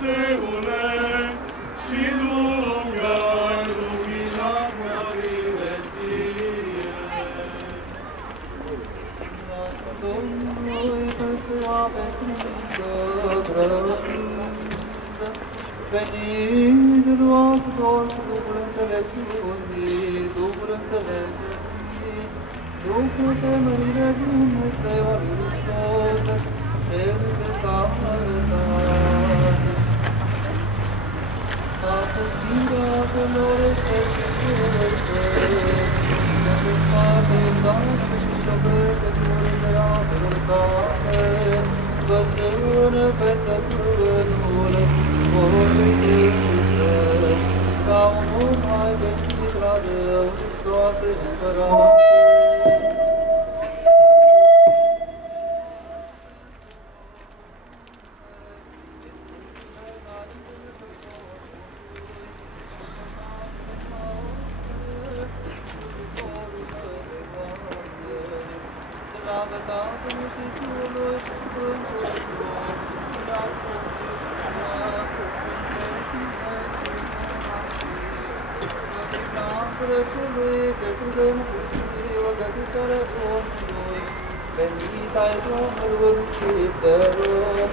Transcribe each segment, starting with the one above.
Dumnezeule, și lumea-i luminat mărire ție. Domnului peste ape strângă prălătândă, venit luasul cu Duhul înțelepciunii, Duhul înțelegerii, Duhul temerile Dumnezeu al Hristos, cel ce s-a arătat. Apăsirea celor eștepțiurește, pentru toate îndată și șobește curile apelor sale, văzând peste pânul, vorbiți-se, ca un om mai venit la rău, Hristoase împărate. Slavă Tatălui și Fiului și Sfântului Duh, și acum și frumoasă, și în vecii vecii nemărginit. Vădicească celui ce crudem cu Sfântul, gătișoare Domnului, venit ai Domnul și dărâm,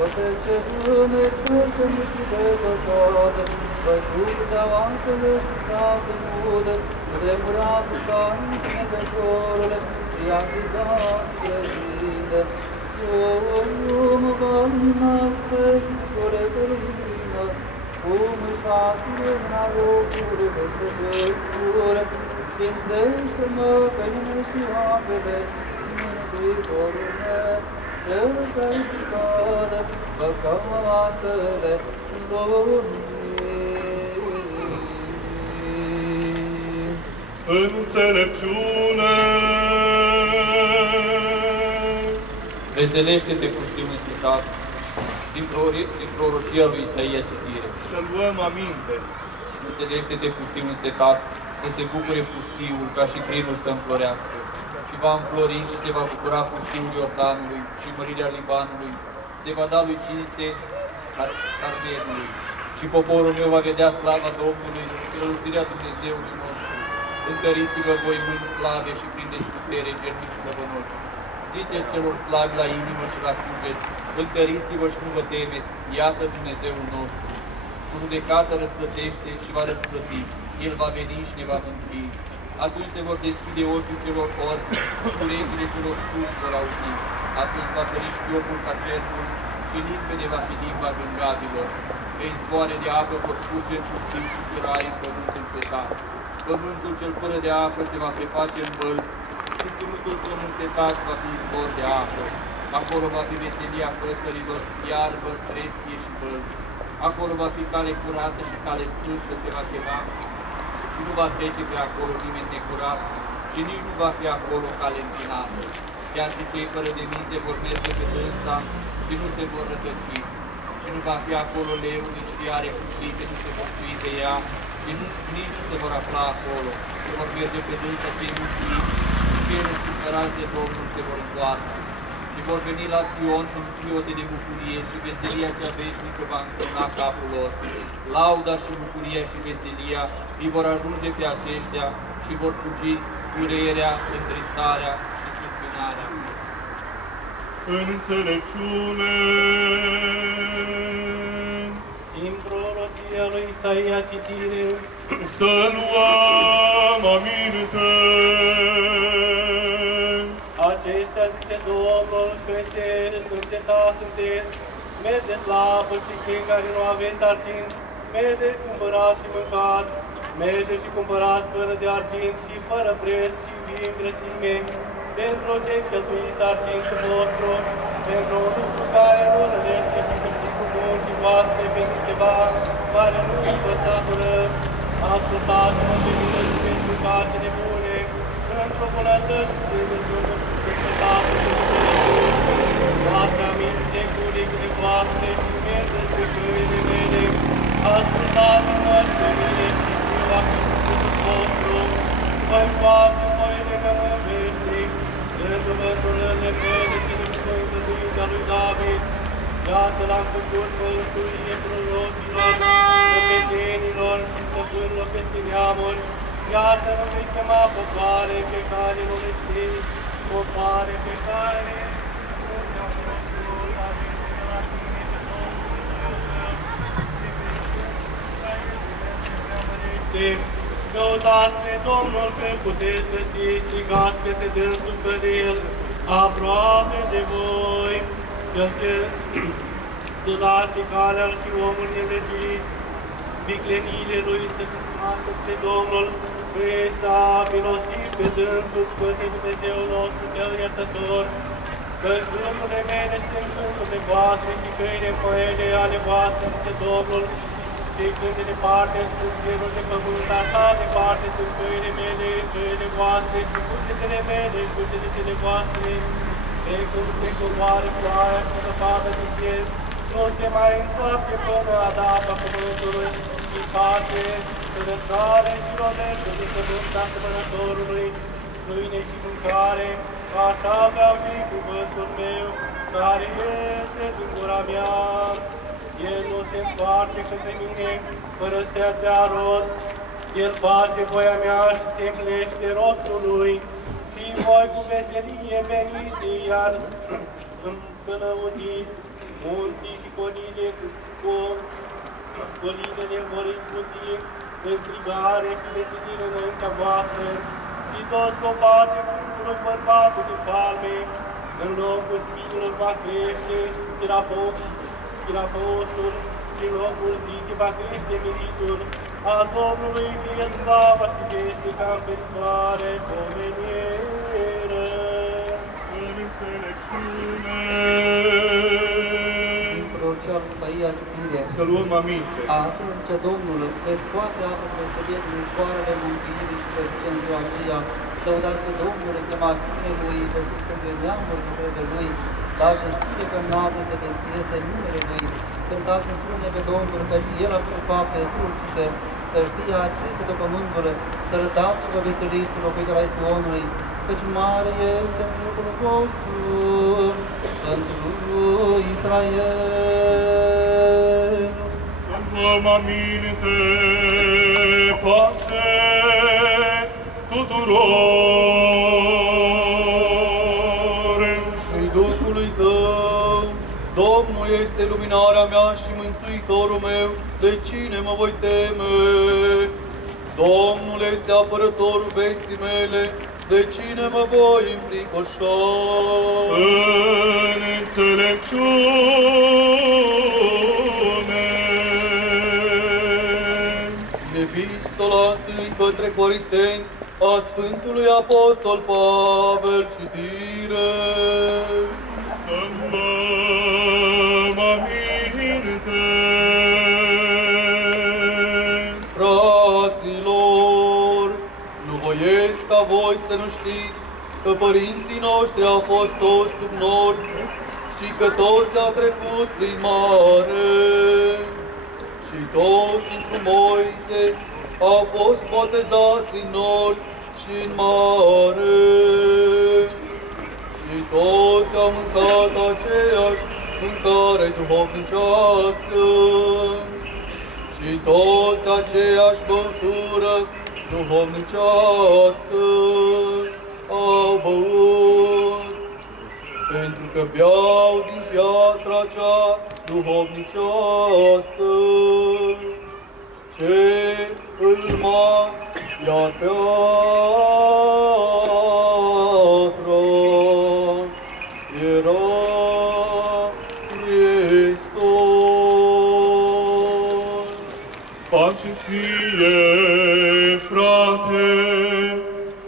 o tăcerâne cel ce nu știe tot, văzut de-a altele și s-a temut, cu tremuratul ca în pecătorul, i-a crezide, om valinas pe ficole cărvină, cum își atună locuri peste păcură, sfințește-mă pe mine și apele, Mântuitorul meu, cel ce-ai ridicat păcatele lumii. Înțelepciune! Veselește-te cu știu însetat, din prorocia lui Isaia citire. Să luăm aminte. Veselește-te cu știu însetat, să se bucure pustiul, ca și crinul să înflorească. Și va înflori și se va bucura pustiul Iordanului și mărirea Libanului, se va da lui cinste Carmenului. Și poporul meu va vedea slava Domnului, strălucirea Dumnezeului nostru. Întăriți-vă voi mâini slave și prindeți putere, germiți slăbănoși. Ziceți celor slavi la inimă și la cuget, întăriți-vă și nu vă temeți, iată Dumnezeul nostru. Cu judecată răsplătește și va răsplăti, El va veni și ne va mântui. Atunci se vor deschide ochii celor orbi, urechile celor surzi vor auzi. Atunci va sări șchiopul ca cercul și limpede va fi limba gângabilor. Pe izvoare de apă vor scurge în pustiu și țirai în pământul setat. Pământul cel fără de apă se va preface în bălți și ținutul pământ setat va fi izvor de apă. Acolo va fi veselia păsărilor, iarbă, trestie și bălți. Acolo va fi cale curată și cale sfântă se va chema și nu va trece pe acolo nimeni necurat și nici nu va fi acolo cale înclinată. Chiar și cei fără de minte vor merge pe dânsa și nu se vor rătăci. Și nu va fi acolo leu, nici fiare pustită, nu se vor sui de ea, și nici nu se vor afla acolo. Se vor merge pe dânsa cei mântuiți, și cei răscumpărați de Domnul se vor întoarce. Și vor veni la Sion în chiote de bucurie și veselia cea veșnică va încărna capul lor. Lauda și bucuria și veselia îi vor ajunge pe aceștia și vor fugi durerea, întristarea și suspinarea. Înțelepciune! Simt prorocia lui Isaia citire. Să luăm aminte! Acestea zice Domnul, sunteți, mergeți la apă și cei care nu aveți argint, mergeți, cumpărați și mâncați, mergeți și cumpărați fără de argint și fără preț și vin grăsime, pentru cei cheltuiți argintul vostru, pentru un lucru care nu rănește și câștiți cu muncii voastre pentru ceva care nu îi păsați urât. Ascultați-mă pe mine și pentru pacele bune, într-o bunătăți și rugăciune pentru Tatăl și Dumnezeu. Luați aminte cu urechile voastre și mergeți pe căile mele. Ascultați-mă pe mine și fiu la cuvântul vostru. Voi face voi legământ veșnic, dându-vă întrunările mele cele cu îngăduința lui David. Iată l-am făcut mărturie prorocilor, profetenilor și stăpânilor peste neamuri. Iată nu vei chema popoare pe care nu le știi, popoare pe care nu te-au cunoscut, dar este de la tine pe Domnul Dumnezeu tău, și preamărește. Căutați pe Domnul când puteți găsi, strigați peste dânsul fără El, aproape de voi. Cel ce studați calea și omul nelegit, vicleniile lui să cunoască pe Domnul, că s-a milosit pe dânsul Sfântul Dumnezeu nostru cel iertător, că drumurile mele sunt drumurile voastre și căile mele ale voastre, zice Domnul, și când de departe sunt cerul de pământ, așa departe sunt căile mele, căile voastre, și cugetele mele, cugetele voastre, pe când se coboară ploaia și zăpadă din cer, nu se mai întoarce până adapă pământului, și face răsare și rodește de cuvânt asemănătorului, pâine și mâncare, așa vreau și cuvântul meu, care este din gura mea. El nu se întoarce către mine, fără să dea rod, El face voia mea și se împlinește rostul lui, și voi cu veselie veniți, iar împălăuziți munții și colinele vor izbuti în strigare și veselie înaintea voastră, și toți copacii cu bărbatul din palme, în locul spinilor va crește chiraposul, și în locul zicii va crește miritul, a Domnului fie slava și veșnica în viitoare pomenire. În înțelepciune. Din prorocial Isaia citire. Să luăm aminte. Atunci zice Domnul, veți scoate apă spre săbiet din zboarele mântuirii și vă zice în ziua aceea, lăudați pe Domnul, chemați numele Lui, vestiți între neamuri lucrările Lui, dați în știre pe noapte să este numele Lui, cântați în frunte pe Domnul, că și El a făcut fapte strălucite, să știe aceste pe pământul, să rădați și vă veseliți locuiți la Sionului, căci mare este lucrul vostru pentru Israel. Să luăm aminte, pace tuturor. Și Duhului Tău, Domnul este luminarea mea și mântuitorul meu, de cine mă voi teme? Domnul este apărătorul vieții mele, de cine mă voi înfricoșa? În înțelepciune. Epistola întâi către Corinteni a Sfântului Apostol Pavel, citire. Să luăm aminte. Fraților, nu voiesc ca voi să nu știți că părinții noștri au fost toți sub nori și că toți au trecut prin mare și toți într Moise au fost botezați în nori și în mare și toți au mâncat aceeași mâncare duhovnicească și toți aceeași băutură duhovnicească au băut, pentru că beau din piatra cea duhovnicească, ce urma ea piatra era Hristos. Pace ție, frate,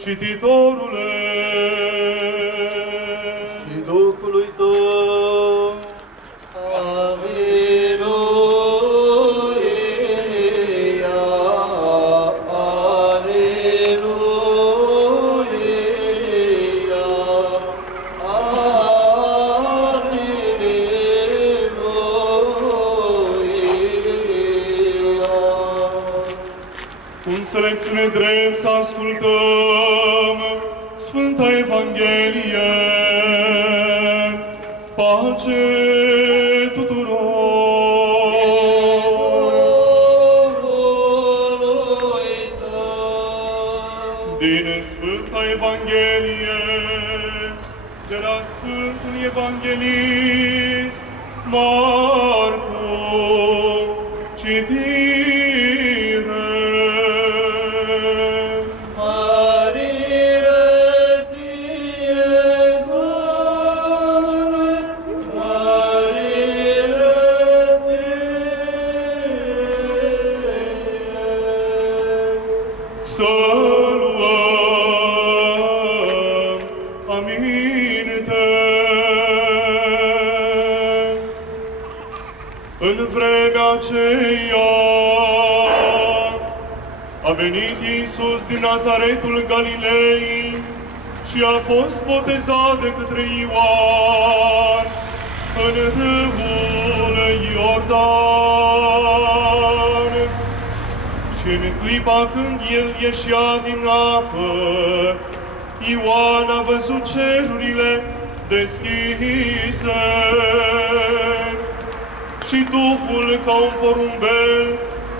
cititorule, Și Duhului Tău, Aleluia, aleluia, aleluia. cu înțelepciune drept să ascultăm Sfânta Evanghelie. Pace tuturor! Evanghelie de la Sfântul Evanghelist Marcu. Citire. Să luăm aminte. În vremea aceea a venit Iisus din Nazaretul Galilei și a fost botezat de către Ioan în râul Iordan. Și în clipa când el ieșea din apă, Ioan a văzut cerurile deschise și Duhul ca un porumbel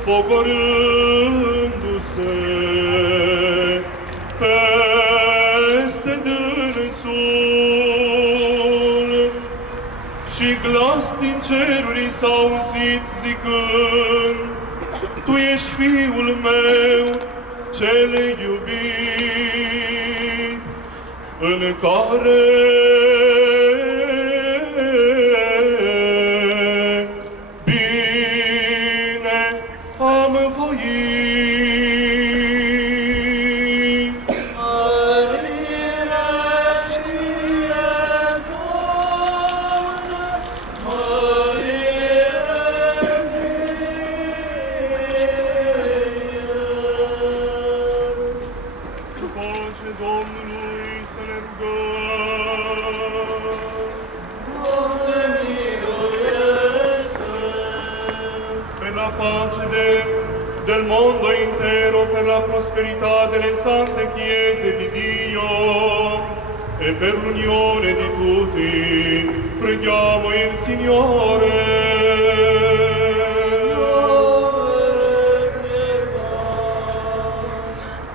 pogorându-se peste dânsul. Și glas din ceruri s-a auzit zicând: Tu ești Fiul meu, cel iubit, în care bine am voit. Del mondo intero per la prosperità delle sante chiese di Dio e per l'unione di tutti, preghiamo il Signore.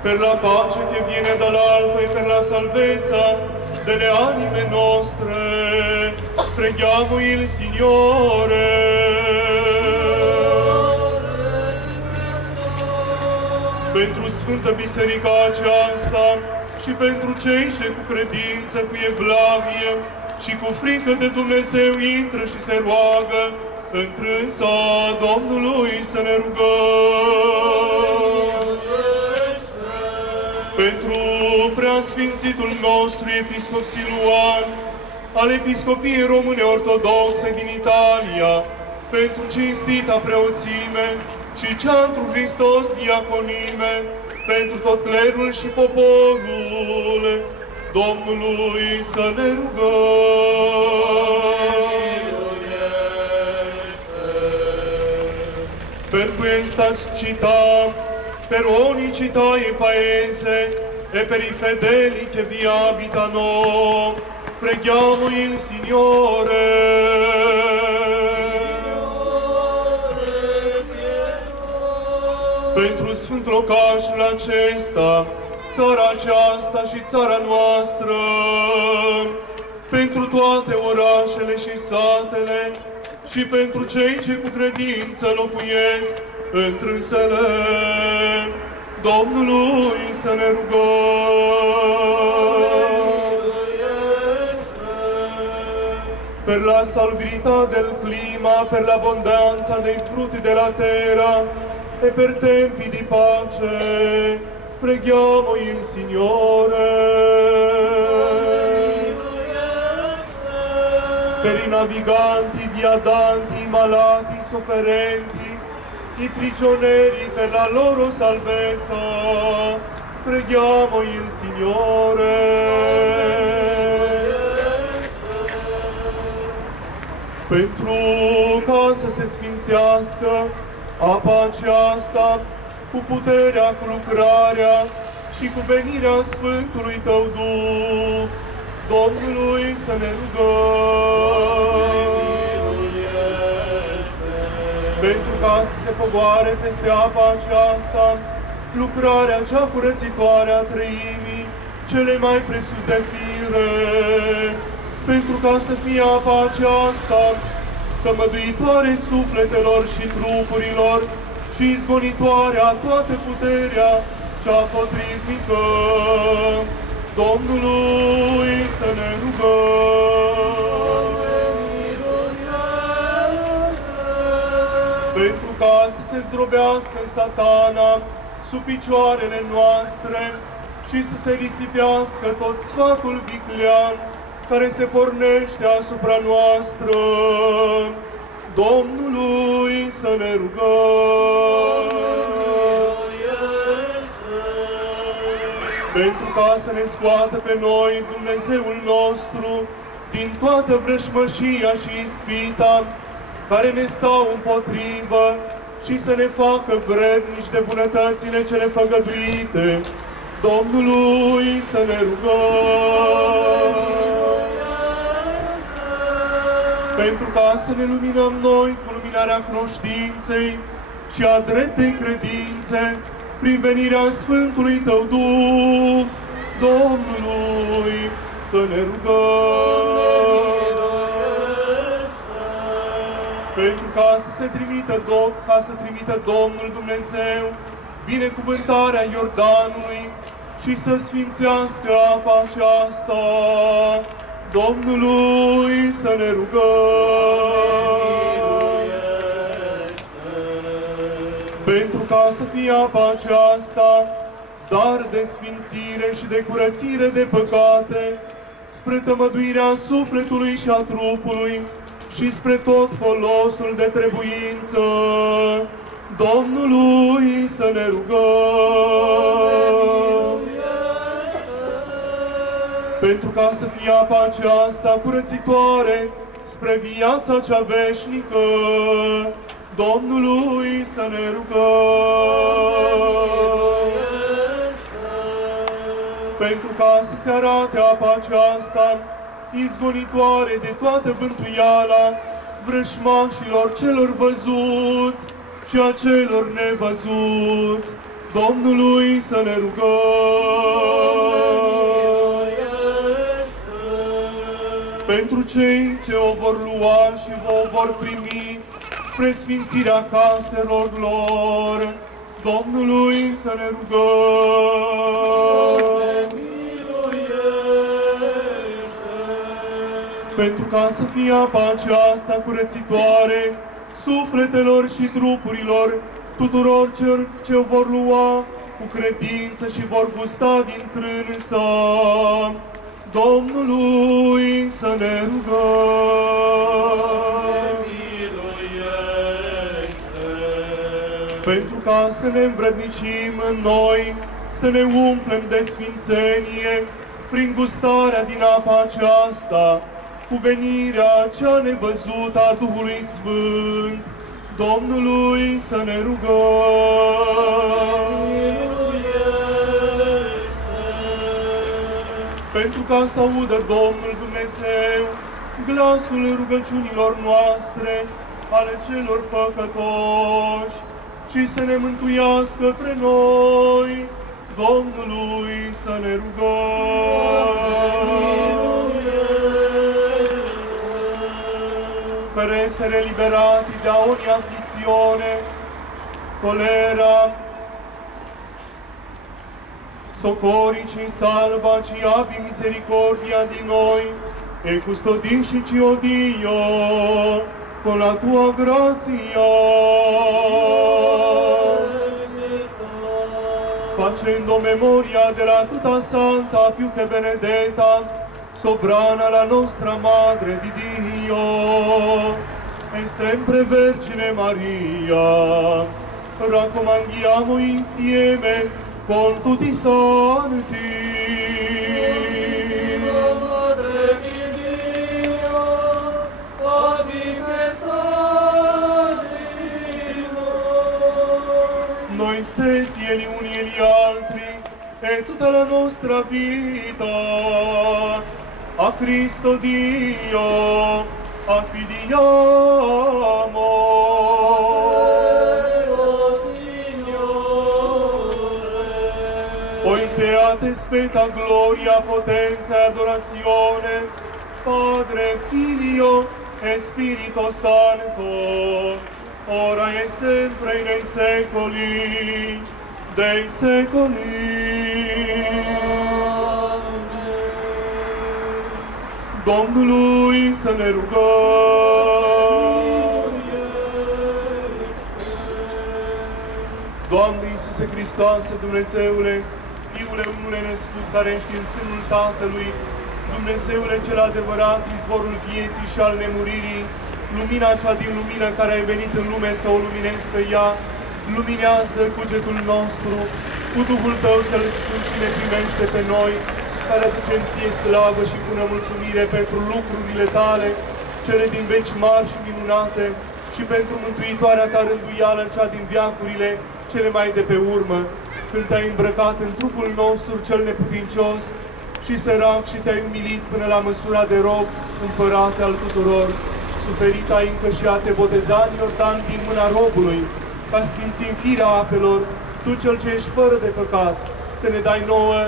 Per la pace che viene dall'alto e per la salvezza delle anime nostre, preghiamo il Signore. Pentru Sfântă Biserica aceasta și pentru cei ce cu credință, cu evlavie și cu frică de Dumnezeu intră și se roagă întrânsa Domnului să ne rugăm. Pentru preasfințitul nostru episcop Siluan, al Episcopiei Române Ortodoxe din Italia, pentru cinstita preoțime și cea întru Hristos diaconime, pentru tot clerul și poporul Domnului să ne rugăm. Per questa città, per ogni città e paese e per i fedeli che vi abitano, preghiamo il Signore. Pentru sfânt locașul acesta, țara aceasta și țara noastră, pentru toate orașele și satele și pentru cei ce cu credință locuiesc întrânsele, Domnului să ne rugăm. Per la salubrità del clima, per l'abbondanza dei frutti della terra, e per tempi di pace, preghiamo il Signore. Per i naviganti, i viadanti, i malati, i sofferenti, i prigionieri, per la loro salvezza, preghiamo il Signore. Pentru ca să se sfințească apa aceasta, cu puterea, cu lucrarea și cu venirea Sfântului Tău Duh, Domnului să ne rugăm. Pentru ca să se pogoare peste apa aceasta, lucrarea cea curățitoare a Treimii cele mai presus de fire, pentru ca să fie apa aceasta, tămăduitoare sufletelor și trupurilor și izgonitoare a toată puterea cea potrivnică, Domnului să ne rugăm. Pentru ca să se zdrobească Satana sub picioarele noastre și să se risipească tot sfatul viclean care se pornește asupra noastră, Domnului să ne rugăm. Pentru ca să ne scoată pe noi Dumnezeul nostru din toată vrășmășia și ispita care ne stau împotrivă și să ne facă vrednici de bunătățile cele făgăduite, Domnului să ne rugăm. Pentru ca să ne luminăm noi cu luminarea cunoștinței și a dreptei credințe, prin venirea Sfântului Tău Duh, Domnului să ne rugăm. Pentru ca să trimită Domnul Dumnezeu binecuvântarea Iordanului și să sfințească apa aceasta, Domnului să ne rugăm. Pentru ca să fie apa aceasta dar de sfințire și de curățire de păcate, spre tămăduirea sufletului și a trupului și spre tot folosul de trebuință, Domnului să ne rugăm. Pentru ca să fie apa aceasta curățitoare spre viața cea veșnică, Domnului să ne rugăm. Pentru ca să se arate apa aceasta izgonitoare de toată bântuiala vrășmașilor celor văzuți și a celor nevăzuți, Domnului să ne rugăm. Pentru cei ce o vor lua și o vor primi spre sfințirea caselor lor, Domnului să ne rugăm. Pentru ca să fie apa aceasta curățitoare sufletelor și trupurilor tuturor ce o vor lua cu credință și vor gusta din trânsă, Domnului să ne rugăm. Pentru ca să ne învrednicim în noi, să ne umplem de sfințenie prin gustarea din apa aceasta, cu venirea cea nevăzută a Duhului Sfânt, Domnului să ne rugăm. Pentru ca să audă Domnul Dumnezeu glasul rugăciunilor noastre, ale celor păcătoși, și să ne mântuiască pre noi, Domnului să ne rugăm. Per essere liberati da ogni afflizione, colera, soccorici, salvaci, abbi misericordia di noi e custodiscici, o Dio, con la tua grazia. Facendo memoria della tutta santa, più che benedetta, sovrana la nostra Madre di Dio, e sempre Vergine Maria, raccomandiamo insieme con tutti i santi. Madre di Dio, abbi pietà di noi. Noi stessi e gli uni e gli altri, e tutta la nostra vita, a Cristo Dio affidiamo. O in te a te aspetta gloria, potenza e adorazione, Padre, Filio e Spirito Santo, ora e sempre nei secoli dei secoli. Domnului să ne rugăm. Doamne Iisuse Hristoase, Dumnezeule, Fiule unule născut, care ești în sânul Tatălui, Dumnezeule cel adevărat, izvorul vieții și al nemuririi, lumina cea din lumină care ai venit în lume să o luminezi pe ea, luminează cugetul nostru, cu Duhul Tău cel Sfânt și ne primește pe noi, care aducem Ție slavă și bună mulțumire pentru lucrurile Tale, cele din veci mari și minunate, și pentru mântuitoarea Ta rânduială, cea din veacurile cele mai de pe urmă, când Te-ai îmbrăcat în trupul nostru cel neputincios și sărac și Te-ai umilit până la măsura de rob, împărate al tuturor. Suferit ai încă și a Te boteza în Iordan din mâna robului, ca sfințim firea apelor, Tu cel ce ești fără de păcat, să ne dai nouă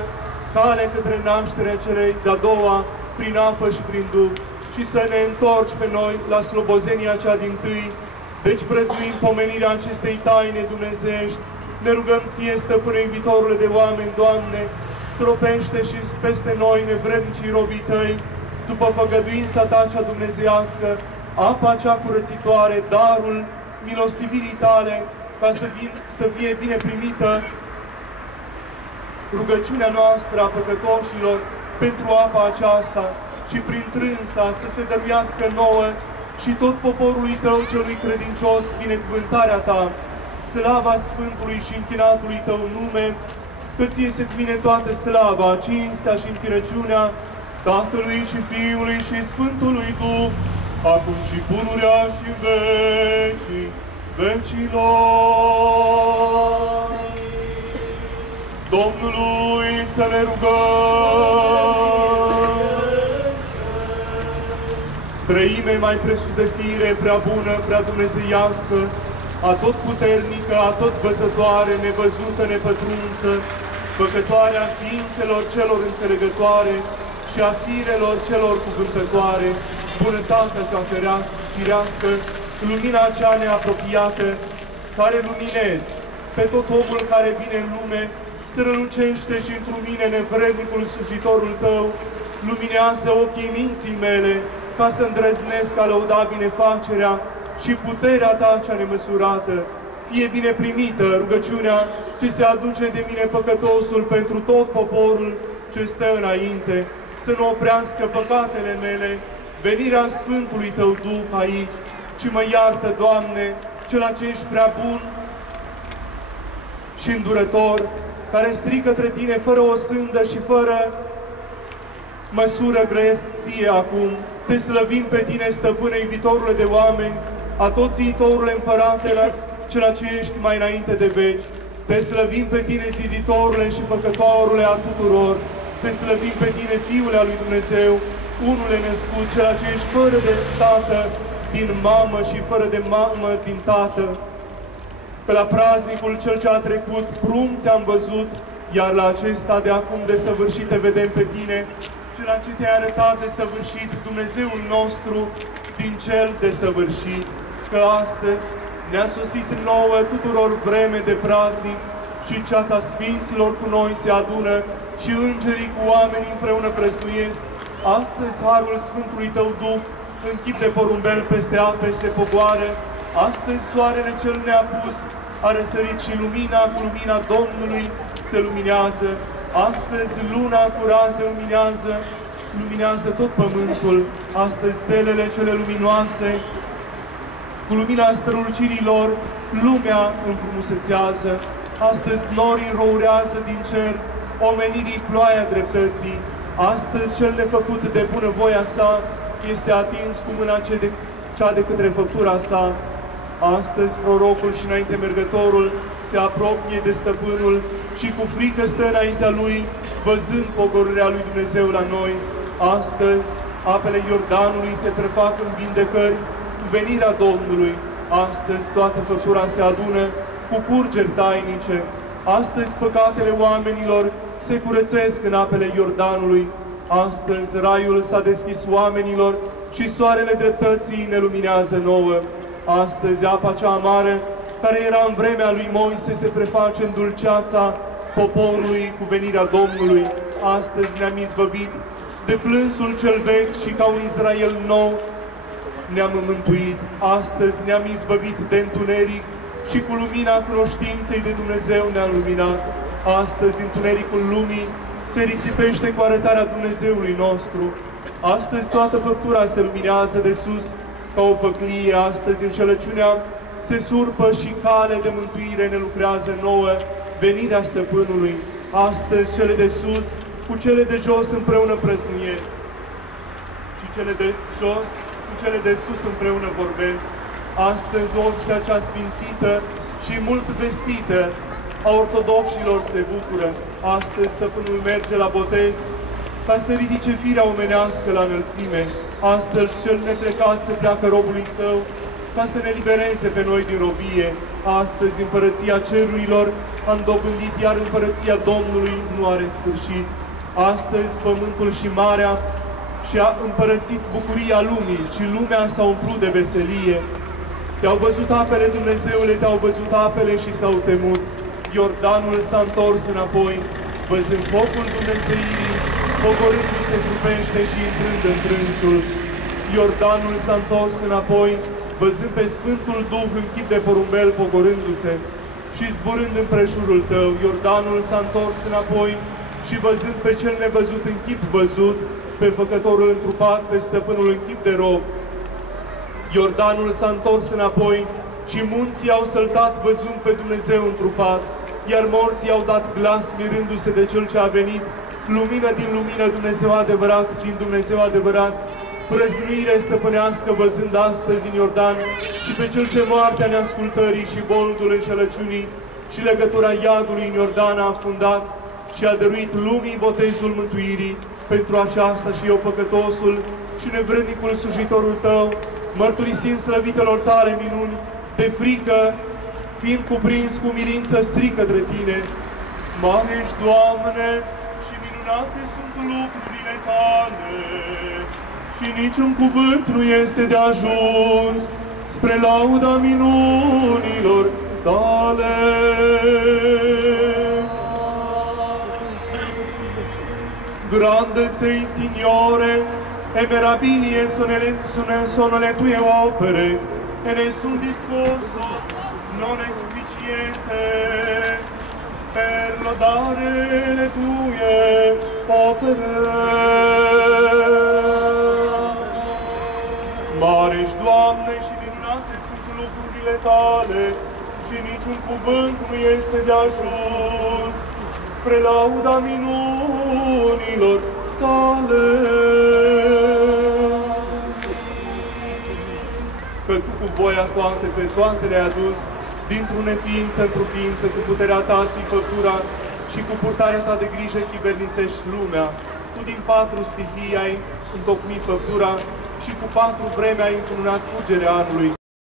cale către nașterea celei de-a doua, prin apă și prin Duh, și să ne întorci pe noi la slobozenia cea dintâi. Deci prăznuim pomenirea acestei taine dumnezeiești, ne rugăm Ție, Stăpâne iubitorule de oameni, Doamne, stropește și peste noi nevrednicii robii Tăi, după făgăduința Ta cea dumnezeiască, apa cea curățitoare, darul milostivirii Tale, ca să fie bine primită rugăciunea noastră a păcătoșilor pentru apa aceasta și prin trânsa să se dăruiască nouă și tot poporului Tău celui credincios binecuvântarea Ta, slava Sfântului și închinatului Tău nume, că Ție se-ți vine toată slava, cinstea și închinăciunea Tatălui și Fiului și Sfântului Duh, acum și pururea și în vecii vecilor. Domnului să ne rugăm. Trăime mai presus de fire, prea bună, prea dumnezeiască, atotputernică, atotvăzătoare, nevăzută, nepătrunsă, făcătoarea ființelor celor înțelegătoare și a firelor celor cuvântătoare, bunătatea cea firească, lumina cea neapropiată, care luminezi pe tot omul care vine în lume, strălucește și într-un mine nevrednicul slujitorul Tău, luminează ochii minții mele, ca să îndrăznesc a lăuda binefacerea și puterea Ta cea nemăsurată. Fie bine primită rugăciunea ce se aduce de mine păcătosul pentru tot poporul ce stă înainte, să nu oprească păcatele mele, venirea Sfântului Tău Duh aici, ci mă iartă, Doamne, Cel ce ești prea bun și îndurător, care strică către Tine fără o sândă și fără măsură grăiesc Ție acum. Te slăvim pe Tine, Stăpâne, iubitorule de oameni, atoțiitorule împăratele, Cel ce ești mai înainte de veci. Te slăvim pe Tine, ziditorule și făcătorule a tuturor. Te slăvim pe Tine, Fiule al lui Dumnezeu, unule născut, Cel ce ești fără de tată din mamă și fără de mamă din tată. Că la praznicul cel ce a trecut, prunc Te-am văzut, iar la acesta de acum desăvârșit Te vedem pe Tine, Cel ce Te-ai arătat desăvârșit, Dumnezeul nostru din cel desăvârșit, că astăzi ne-a sosit nouă tuturor vreme de praznic și ceata Sfinților cu noi se adună și îngerii cu oamenii împreună prăznuiesc. Astăzi harul Sfântului Tău Duh, în chip de porumbel peste ape se pogoară. Astăzi soarele cel neapus a răsărit și lumina cu lumina Domnului se luminează. Astăzi luna cu raze luminează tot pământul. Astăzi stelele cele luminoase, cu lumina strălucirilor, lumea înfrumusețează. Astăzi norii rourează din cer, omenirii ploaia dreptății. Astăzi cel nefăcut de bunăvoia sa este atins cu mâna cea de către făptura sa. Astăzi prorocul și înainte mergătorul se apropie de stăpânul și cu frică stă înaintea lui, văzând pogorârea lui Dumnezeu la noi. Astăzi apele Iordanului se prefac în vindecări cu venirea Domnului. Astăzi toată făptura se adună cu curgeri tainice. Astăzi păcatele oamenilor se curățesc în apele Iordanului. Astăzi raiul s-a deschis oamenilor și soarele dreptății ne luminează nouă. Astăzi apa cea amară, care era în vremea lui Moise, se preface în dulceața poporului cu venirea Domnului. Astăzi ne-am izbăvit de plânsul cel vechi și ca un Israel nou ne-am mântuit. Astăzi ne-am izbăvit de întuneric și cu lumina cunoștinței de Dumnezeu ne-am luminat. Astăzi întunericul lumii se risipește cu arătarea Dumnezeului nostru. Astăzi toată făptura se luminează de sus ca o făclie. Astăzi înșelăciunea se surpă și cale de mântuire ne lucrează nouă venirea Stăpânului. Astăzi cele de sus cu cele de jos împreună prăznuiesc și cele de jos cu cele de sus împreună vorbesc. Astăzi obștea cea sfințită și mult vestită a ortodoxilor se bucură. Astăzi Stăpânul merge la botez ca să ridice firea omenească la înălțime. Astăzi cel neplecat se pleacă robului său ca să ne libereze pe noi din robie. Astăzi împărăția cerurilor a îndobândit, iar împărăția Domnului nu are sfârșit. Astăzi pământul și marea și-a împărățit bucuria lumii și lumea s-a umplut de veselie. Te-au văzut apele, Dumnezeule, te-au văzut apele și s-au temut. Iordanul s-a întors înapoi, văzând focul Dumnezeirii, pogorându-se trupește și intrând în trânsul. Iordanul s-a întors înapoi, văzând pe Sfântul Duh în chip de porumbel pogorându-se și zburând împrejurul tău. Iordanul s-a întors înapoi și văzând pe cel nevăzut în chip văzut, pe Făcătorul întrupat, pe Stăpânul în chip de rob. Iordanul s-a întors înapoi și munții au săltat văzând pe Dumnezeu întrupat, iar morții au dat glas mirându-se de Cel ce a venit, lumină din lumină, Dumnezeu adevărat din Dumnezeu adevărat, prăznuire stăpânească văzând astăzi în Iordan și pe Cel ce moartea neascultării și boldul înșelăciunii și legătura iadului în Iordan a afundat și a dăruit lumii botezul mântuirii. Pentru aceasta și eu, păcătosul și nevrednicul slujitorul tău, mărturisind slăvitelor tale minuni, de frică, fiind cuprins cu milință, strig către tine. Mare ești, Doamne, și minunate sunt lucrurile tale, și niciun cuvânt nu este de ajuns spre lauda minunilor tale. Grande sei, Signore, e meraviglie sono le tue opere, e nessun discorso non è sufficiente per lodare le tue opere. Mare ești, Doamne, și minunate sunt lucrurile tale, și niciun cuvânt nu este de ajuns spre lauda minunilor tale. Că Tu cu voia toate pe toate le-ai adus, dintr-o neființă într-o ființă, cu puterea Ta ții făptura și cu purtarea Ta de grijă chivernisești lumea. Tu din 4 stihii ai întocmit făptura și cu 4 vreme ai încununat fugerea anului.